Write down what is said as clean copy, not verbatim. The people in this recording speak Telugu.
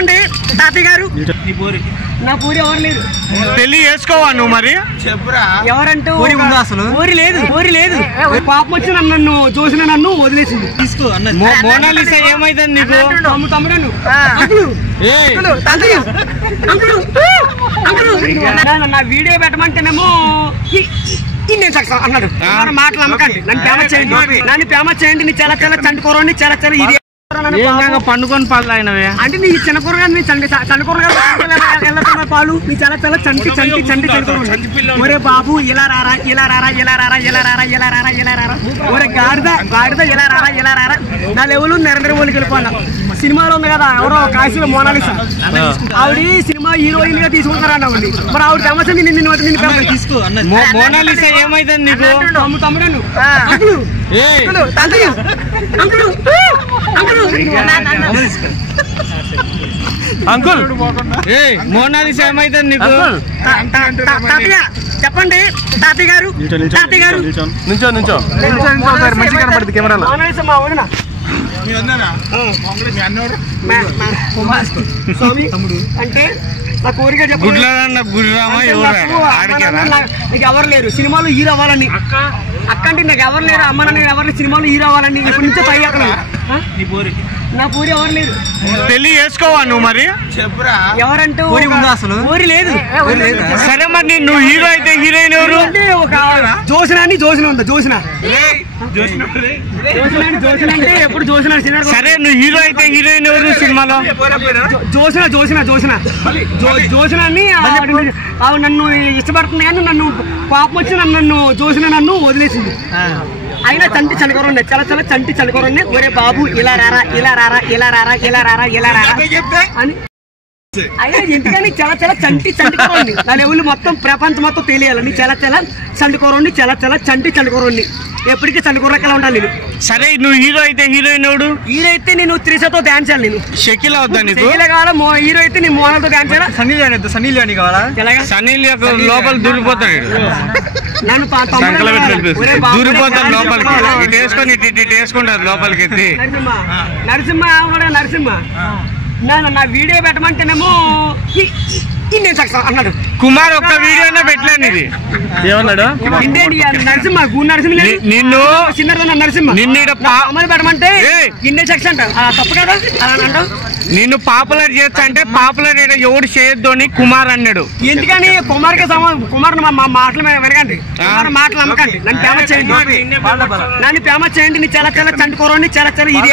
చెప్పండి తాతయ్య గారు. నా పూరి ఎవరు లేరు. పెళ్లి చేసుకోవా నువ్వు మరి? చెప్పురా. ఎవరంటూ అసలు ఊరి లేదు. పాపం వచ్చి నన్ను చూసిన నన్ను వదిలేసింది. తీసుకో అన్న. మోనాలిసా ఏమైందని నీకు? తమ్ముడు నా వీడియో పెట్టమంటేనేమో నేను సక్సెస్ అన్నాడు. మాటలు నమ్మకండి. నన్ను ఫేమస్ చేయండి. నీ చాలా చండుకోరండి. చాలా ఇది పండుకొని పాలు అయినవే అంటే నీ చిన్న కూరగాయలు చండుకూరగా పాలు నీ చాలా చండుకోరు. ఒరే బాబు ఇలా రారా ఒరే గాడిద ఇలా రారా నా లెవెల్ నరేంద్ర మోడీకి వెళ్ళిపోయినా. సినిమాలో ఉంది కదా ఎవరో కాశీలో మోనాలిసా, ఆవిడ సినిమా హీరోయిన్ గా తీసుకుంటారన్న. మరి ఆవిడ ఫేమస్ నిన్ను తీసుకో. మోనాలిసా ఏమైందని నీకు? తమ్ముడు అంకుల్ మోనాలిసా ఏమైందని నీకు? చెప్పండి తాతయ్య గారు. నుంచో మంచిగా కనపడుతుంది కెమెరాలో. మోనాలిసా మా వదిన అంటే నా కోరిక నీకు ఎవరు లేరు సినిమాలో హీరో అవ్వాలని. అక్క అంటే నాకు ఎవరు లేరు. అమ్మ నాన్న ఎవరు సినిమాలో హీరో అవ్వాలని ఇప్పటి నుంచో ట్రై చేస్తున్నాను. నా పూరి ఎవరు లేరు. పెళ్లి చేసుకోవా నువ్వు మరి? చెప్పురా. ఎవరంటూ అసలు ఊరి లేదు. సరే మరి నువ్వు హీరో అయితే హీరోయిన్ ఎవరు? ఒక జోసిన ఉంది. జోసిన అంటే ఎప్పుడు జోసిన. సరే నువ్వు హీరో అయితే హీరోయిన్ ఎవరు సినిమాలో? జోసిన అని ఆవిడ నన్ను ఇష్టపడుతుంది కానీ నన్ను పాపం వచ్చి నన్ను వదిలేసింది. అయినా చండుకోరండి. చాలా చండుకోరండి. ఒరే బాబు ఇలా రారా అని అయినా ఎందుకని చాలా చండుకోరండి. నా లెవెల్ మొత్తం ప్రపంచం మొత్తం తెలియాలని చాలా చండుకోరండి. చాలా చండుకోరండి. ఎప్పటికీ చండుకోరకలా ఉండాలి నేను. సరే నువ్వు హీరో అయితే హీరోయిన్ ఎవడు? హీరో అయితే నేను త్రిషతో డాన్స్ చేయాలి. నేను షకీల్ అవుతా నీకు? కావాలా హీరో అయితే నేను మోనాలతో డాన్స్ చేయాలి. సన్నీ లియోని కావాలా? సన్నీ లియోని లోపల దూరిపోతాడు. నన్ను దూరిపోతాడు లోపలికి. ఇటు వేసుకుంటారు లోపలికి ఎత్తి. నరసింహ నా వీడియో పెట్టమంటేనేమో నేను సక్సెస్ అన్నాడు. కుమార్ ఒక్క వీడియో పెట్టలేను. ఇది ఏమన్నాడు? నరసింహ నిన్ను అమలు పెట్టమంటే ఇండియన్ సక్సెస్ అంట. తప్పు కదా అలా అంటావు. నిన్ను పాపులర్ చేస్తా అంటే పాపులర్ ఎవడు చేయొద్దు అని కుమార్ అన్నాడు. ఎందుకని కుమార్ మా మాటలు వినకండి. మాటలు నమ్మకండి. నన్ను ఫేమస్ చేయండి. నీ చాలా చండుకోరండి. చాలా ఇది